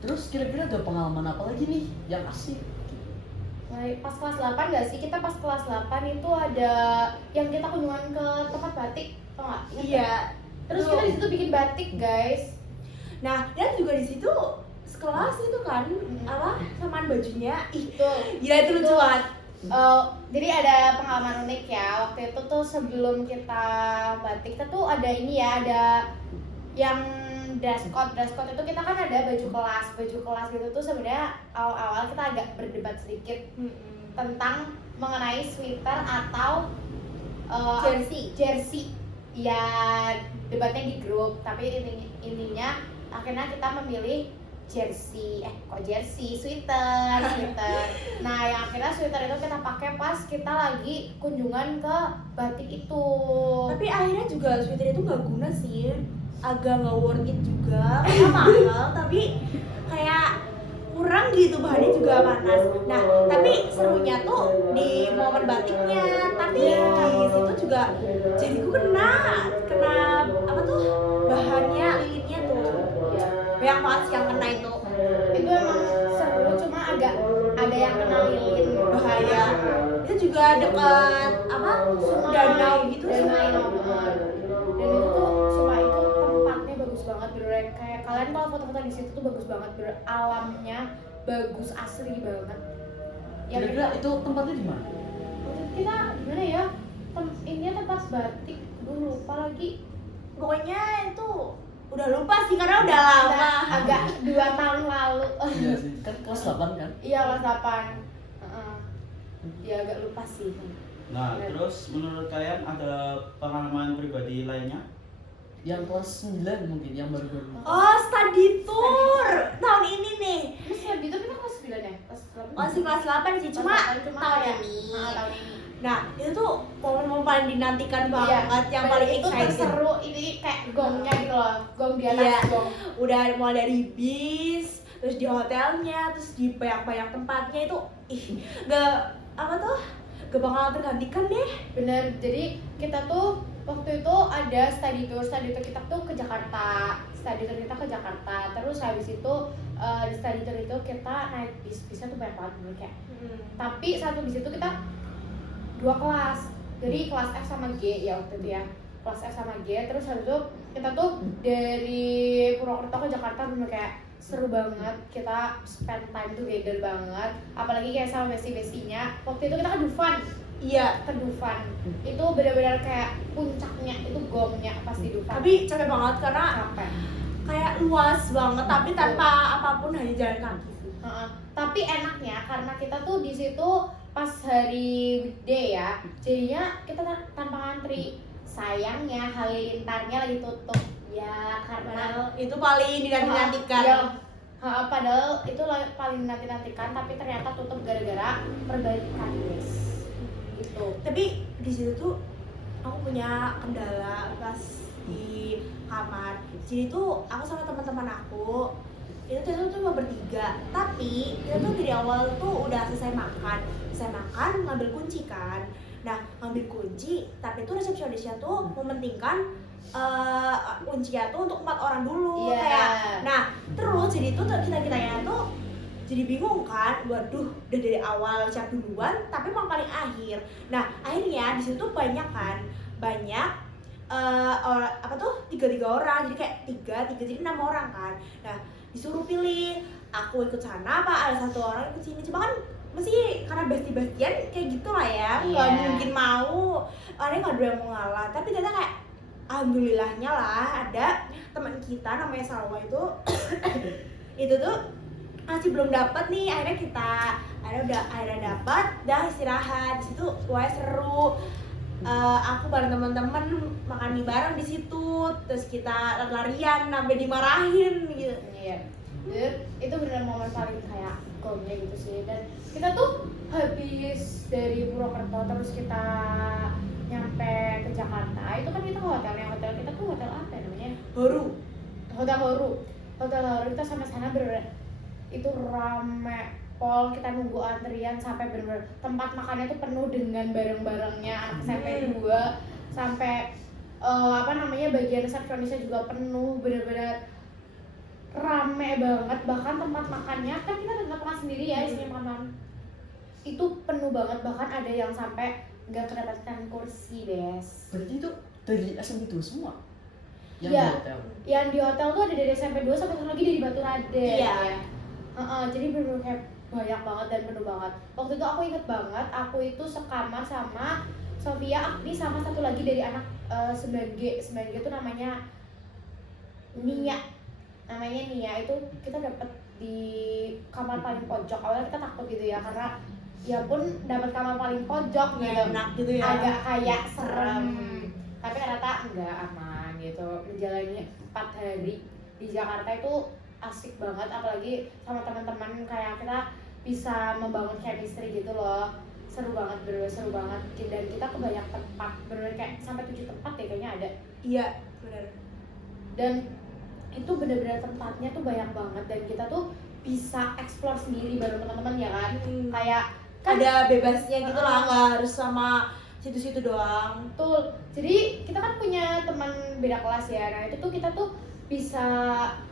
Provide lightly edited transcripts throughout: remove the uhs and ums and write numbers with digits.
Terus kira-kira ada pengalaman apa lagi nih yang asik? Pas kelas 8 nggak sih? Kita pas kelas 8 itu ada yang kita kunjungan ke tempat batik, tau nggak? Ingat Iya. nggak? Terus kita di situ bikin batik, guys. Nah, dan juga di situ sekelas itu kan apa samaan bajunya. Itu. Gila itu lucu banget. Jadi ada pengalaman unik ya. Waktu itu tuh sebelum kita batik, kita tuh ada ini ya, ada yang dress code itu kita kan ada baju kelas gitu tuh sebenarnya awal-awal kita agak berdebat sedikit tentang mengenai sweater atau jersey ya, debatnya di grup, tapi intinya akhirnya kita memilih jersey, sweater. Nah, yang akhirnya sweater itu kita pakai pas kita lagi kunjungan ke batik itu. Tapi akhirnya juga sweater itu nggak guna sih, agak nggak worth it juga, karena mahal tapi kayak kurang gitu, bahannya juga panas. Nah, tapi serunya tuh di momen batiknya, tapi di situ juga jadiku kena apa tuh bahannya, lilinnya tuh banyak banget sih yang kena itu Emang seru, cuma agak ada yang kena lilin, bahaya. Itu juga dekat apa danau gitu sih. dan itu tuh cuma itu tempatnya bagus banget, bener kayak kalian kalau foto-foto di situ tuh bagus banget, bener alamnya bagus, asli banget. Kira-kira itu tempatnya di mana? Kita gimana ya, intinya tempat batik dulu, apalagi Pokoknya itu udah lupa sih karena udah lama. agak 2 tahun lalu. Iya sih, kan kelas 8 kan? Iya, kelas 8. Ya agak lupa sih. Nah, terus menurut kalian ada pengalaman pribadi lainnya? Yang kelas 9 mungkin, yang baru-baru. Oh, study tour tahun ini nih. Terus ya gitu kita kelas 9 ya? Masih kelas 8 sih, cuma tahun ya, ini. tahun ini. Nah, itu tuh momen-momen paling dinantikan banget, yang dan paling itu excited. terseru, ini kayak gongnya gitu loh, gong di atas Iya. gong. Udah mulai dari bis, terus di hotelnya, terus di banyak-banyak tempatnya itu gak apa tuh, gak bakal tergantikan deh. Bener, jadi kita tuh waktu itu ada study tour kita tuh ke Jakarta. Terus habis itu di study tour itu kita naik bisnya tuh banyak banget dulu kayak. Tapi satu bis itu kita 2 kelas, jadi kelas F sama G ya waktu itu ya, kelas F sama G. Terus habis itu kita tuh dari Purwokerto ke Jakarta bener kayak seru banget, kita spend time together banget, apalagi kayak sama besti-bestinya. Waktu itu kita ke Dufan. Iya, ke Dufan. Itu benar-benar kayak puncaknya, itu gongnya pas di Dufan. Tapi capek banget karena capek. kayak luas banget, tapi tanpa apapun, hanya jalan kaki sih. Tapi enaknya karena kita tuh di situ pas hari weekday ya, jadinya kita tanpa ngantri. Sayangnya Halilintarnya lagi tutup ya, karena Itu paling dinantikan. Ya, padahal itu paling dinantikan, tapi ternyata tutup gara-gara perbaikan guys. Gitu. Tapi di situ tuh aku punya kendala pas di kamar. Jadi tuh aku sama teman-teman aku itu tuh cuma bertiga, tapi kita tuh dari awal tuh udah selesai makan ngambil kunci kan. Nah, ngambil kunci, tapi tuh resepsionisnya tuh mementingkan kuncinya tuh untuk 4 orang dulu. Iya. Kayak, nah terus jadi tuh kita tuh jadi bingung kan, waduh udah dari awal siap duluan tapi emang paling akhir. Nah akhirnya di situ tuh banyak orang apa tuh 3 orang, jadi kayak 3 jadi 6 orang kan. Nah disuruh pilih, aku ikut sana apa ada 1 orang ikut sini, cuma kan mesti karena besti-bestian kayak gitu lah ya, nggak mungkin mau ada nggak ada yang mau ngalah. Tapi ternyata kayak alhamdulillahnya lah ada teman kita namanya Salwa itu itu tuh masih belum dapat nih, akhirnya dapat, dah istirahat di situ. Wah seru. Aku bareng teman-teman makan mie bareng di situ, terus kita larian sampai dimarahin gitu. Iya. Itu benar momen paling kayak gongnya gitu sih. Dan kita tuh habis dari Purwokerto terus kita nyampe ke Jakarta, itu kan kita ke hotel kita tuh hotel apa ya namanya? Hotel Horu kita sampai sana itu rame pol, kita nunggu antrian sampai bener-bener tempat makannya tuh penuh dengan barang-barangnya anak SMP 2, sampai bagian resepsionisnya juga penuh, bener-bener rame banget, bahkan tempat makannya kan kita ada tempat makan sendiri ya, isinya makanan itu penuh banget, bahkan ada yang sampai nggak kedapatan kursi, Des. Berarti itu dari SMP 2 semua? Yang Iya. di hotel? Yang di hotel tuh ada dari SMP 2 sampai satu lagi dari Batu Raden. Iya. Jadi bener-bener kayak banyak banget dan penuh banget. Waktu itu aku inget banget, aku itu sekamar sama Sofia, Akni, sama satu lagi dari anak 9G. 9G tuh namanya Nia. Namanya Nia, itu kita dapet di kamar paling pojok. Awalnya kita takut gitu ya, karena ya pun dapat kamar paling pojok gitu. Enak gitu ya. Agak kayak serem. Tapi ternyata enggak, aman gitu. Menjalani 4 hari di Jakarta itu asik banget, apalagi sama teman-teman, kayak kita bisa membangun chemistry gitu loh. Seru banget, bener seru banget. Dan kita ke banyak tempat, bener kayak sampai 7 tempat ya kayaknya ada. Iya, benar. Dan itu bener-bener tempatnya tuh banyak banget, dan kita tuh bisa explore sendiri bareng teman-teman ya kan. Kayak kan Ada bebasnya gitu lah, nggak harus sama situ-situ doang. betul. Jadi kita kan punya teman beda kelas ya. Nah, itu tuh kita tuh bisa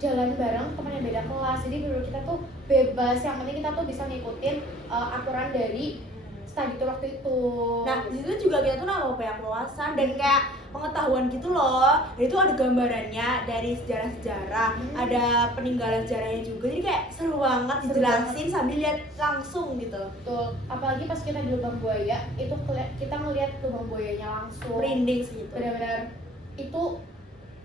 jalan bareng teman yang beda kelas. Jadi menurut kita tuh bebas, yang penting kita tuh bisa ngikutin aturan dari study tour waktu itu. Nah, di situ juga kita tuh nambah banyak wawasan dan kayak pengetahuan gitu loh. Dan itu ada gambarannya dari sejarah-sejarah, ada peninggalan sejarahnya juga. Jadi kayak seru banget Seru dijelasin sambil lihat langsung gitu. Betul. Apalagi pas kita di lubang buaya, itu kita ngeliat lubang buayanya langsung. Merinding sih itu. Benar-benar itu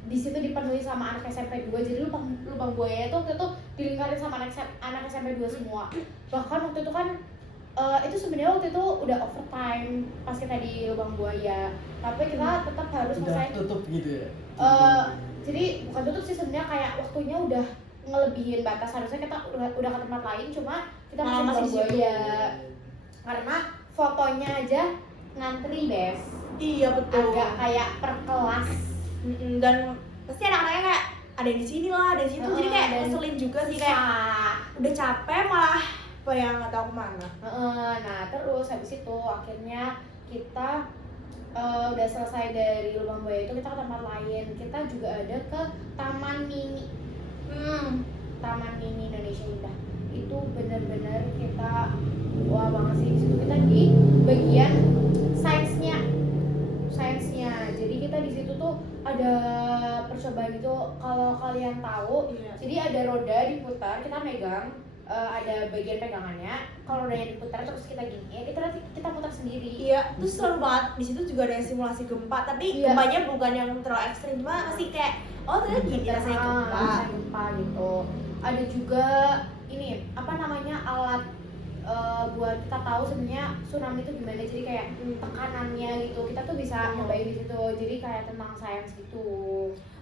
di situ dipenuhi sama anak SMP 2. Jadi lubang buaya itu waktu itu dilingkarin sama anak SMP 2 semua. Bahkan waktu itu kan itu sebenarnya waktu itu udah overtime pas kita di lubang buaya, tapi kita tetap harus Udah selesai. tutup gitu ya? Jadi bukan tutup sih sebenarnya, kayak waktunya udah ngelebihin batas, harusnya kita udah ke tempat lain, cuma kita masih Masih di di situ. buaya karena fotonya aja ngantri, Des. Iya betul. Agak kayak per kelas. Dan pasti anak-anaknya kayak ada di sini lah, ada di situ. Jadi kayak Dan ngeselin juga sih, kayak udah capek malah apa yang nggak tahu kemana. Nah terus habis itu akhirnya kita udah selesai dari lubang buaya itu, kita ke tempat lain. Kita juga ada ke Taman Mini. Taman Mini Indonesia Indah. Itu bener-bener kita wah banget sih. Di situ kita di bagian sainsnya. Jadi kita di situ tuh ada percobaan gitu. Kalau kalian tahu, Iya. jadi ada roda diputar, kita megang. Ada bagian pegangannya, kalau rodanya diputar terus kita gini, kita putar sendiri. Iya, terus seru banget. Di situ juga ada simulasi gempa, tapi Iya. gempanya bukan yang terlalu ekstrim, cuma masih kayak ternyata gini rasanya gempa. Rasanya gempa gitu. Ada juga ini apa namanya, alat buat kita tahu sebenarnya tsunami itu gimana. Jadi kayak tekanannya gitu, kita tuh bisa nyobain di situ. Jadi kayak tentang sains gitu.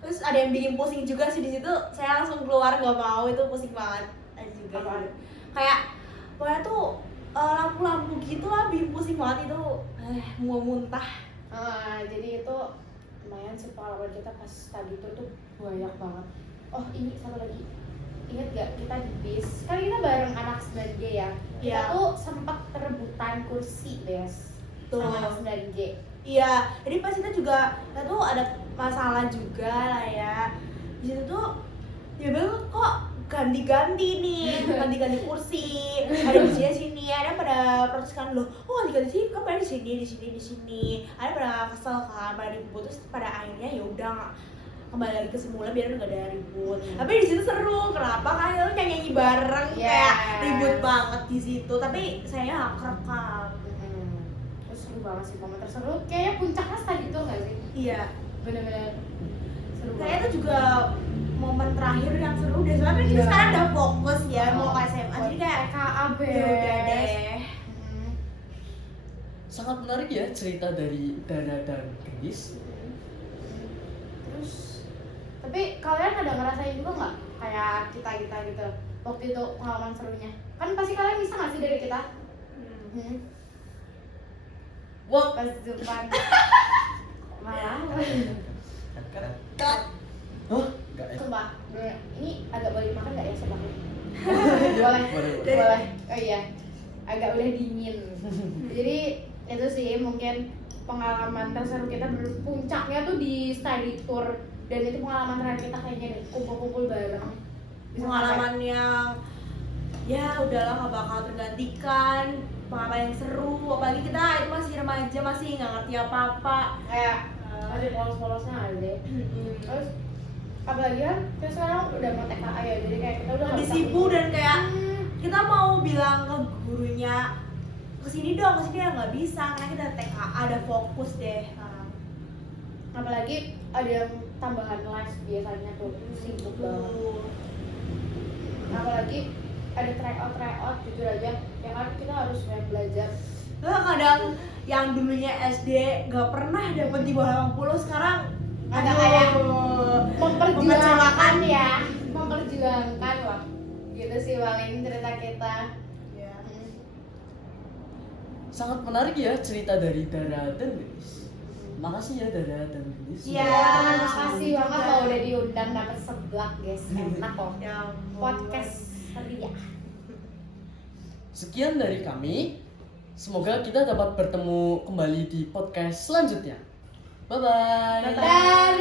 Terus ada yang bikin pusing juga sih di situ. Saya langsung keluar, nggak mau, itu pusing banget. Ada juga. Apaan? Kayak pokoknya tuh lampu-lampu gitu lah, bikin pusing banget itu. Mau muntah. Jadi itu lumayan sih pengalaman kita pas tadi itu tuh banyak banget. Oh ini satu lagi, inget gak kita di bis, kan kita bareng anak 9G ya. Kita Iya. tuh sempat rebutan kursi, Des, Tuh. sama anak 9G. Iya, jadi pas itu juga kita tuh ada masalah juga lah ya. Di situ tuh tiba-tiba kok ganti-ganti nih, ganti-ganti kursi. Ada di sini, ada pada protes kan loh. Oh ganti-ganti sini, kan pada di sini. Ada pada kesel kan, pada ribut, terus pada akhirnya ya udah kembali lagi ke semula biar nggak ada ribut. Tapi di situ seru, kenapa? Karena kita nyanyi bareng, kayak Yes. ribut banget di situ. Tapi saya nggak kerekam. Terus seru banget sih, momen terseru. Kayaknya puncaknya tadi tuh nggak sih? Iya. Bener-bener seru Kayaknya banget. itu juga momen terakhir yang seru deh, soalnya kan kita Iya. sekarang udah fokus ya mau ke SMA, jadi kayak KAB. ya udah deh. Sangat menarik ya cerita dari Dana dan Gendis. Terus tapi kalian ada ngerasain juga nggak kayak kita gitu waktu itu pengalaman serunya? Kan pasti kalian bisa nggak sih dari kita? Wah, Pas depan malah cut. Oh, enggak ya. sumpah bener. Ini agak boleh makan nggak ya sebelahnya? Boleh. boleh. Oh iya, agak udah dingin. Jadi itu sih mungkin pengalaman terseru kita, puncaknya tuh di study tour, dan itu pengalaman terakhir kita kayaknya deh, kumpul-kumpul bareng. pengalaman yang ya udahlah nggak bakal tergantikan, pengalaman yang seru, apalagi kita itu masih remaja, masih nggak ngerti apa-apa. Kayak masih polos-polosnya aja. Terus apalagi kan kita sekarang udah mau TKA ya, jadi kayak kita udah Lebih nggak bisa sibuk dan kayak Hmm. kita mau bilang ke gurunya kesini dong, kesini ya nggak bisa karena kita TKA, ada fokus deh sekarang. Apalagi ada yang tambahan les biasanya tuh sibuk banget. Apalagi ada tryout jujur aja ya kan kita harus banyak belajar. Kadang yang dulunya SD nggak pernah dapet di bawah 80 sekarang Ada aduh, kayak memperjuangkan mengecewakan. ya, memperjuangkan lah. Gitu sih paling cerita kita. Ya. Sangat menarik ya cerita dari Dara dan Genis. Makasih ya Dara dan Genis. Iya. Terima kasih banget lo udah diundang dapat seblak guys, enak loh. Ya ampun. Podcast ria. Sekian dari kami. Semoga kita dapat bertemu kembali di podcast selanjutnya. Bye bye. Bye-bye.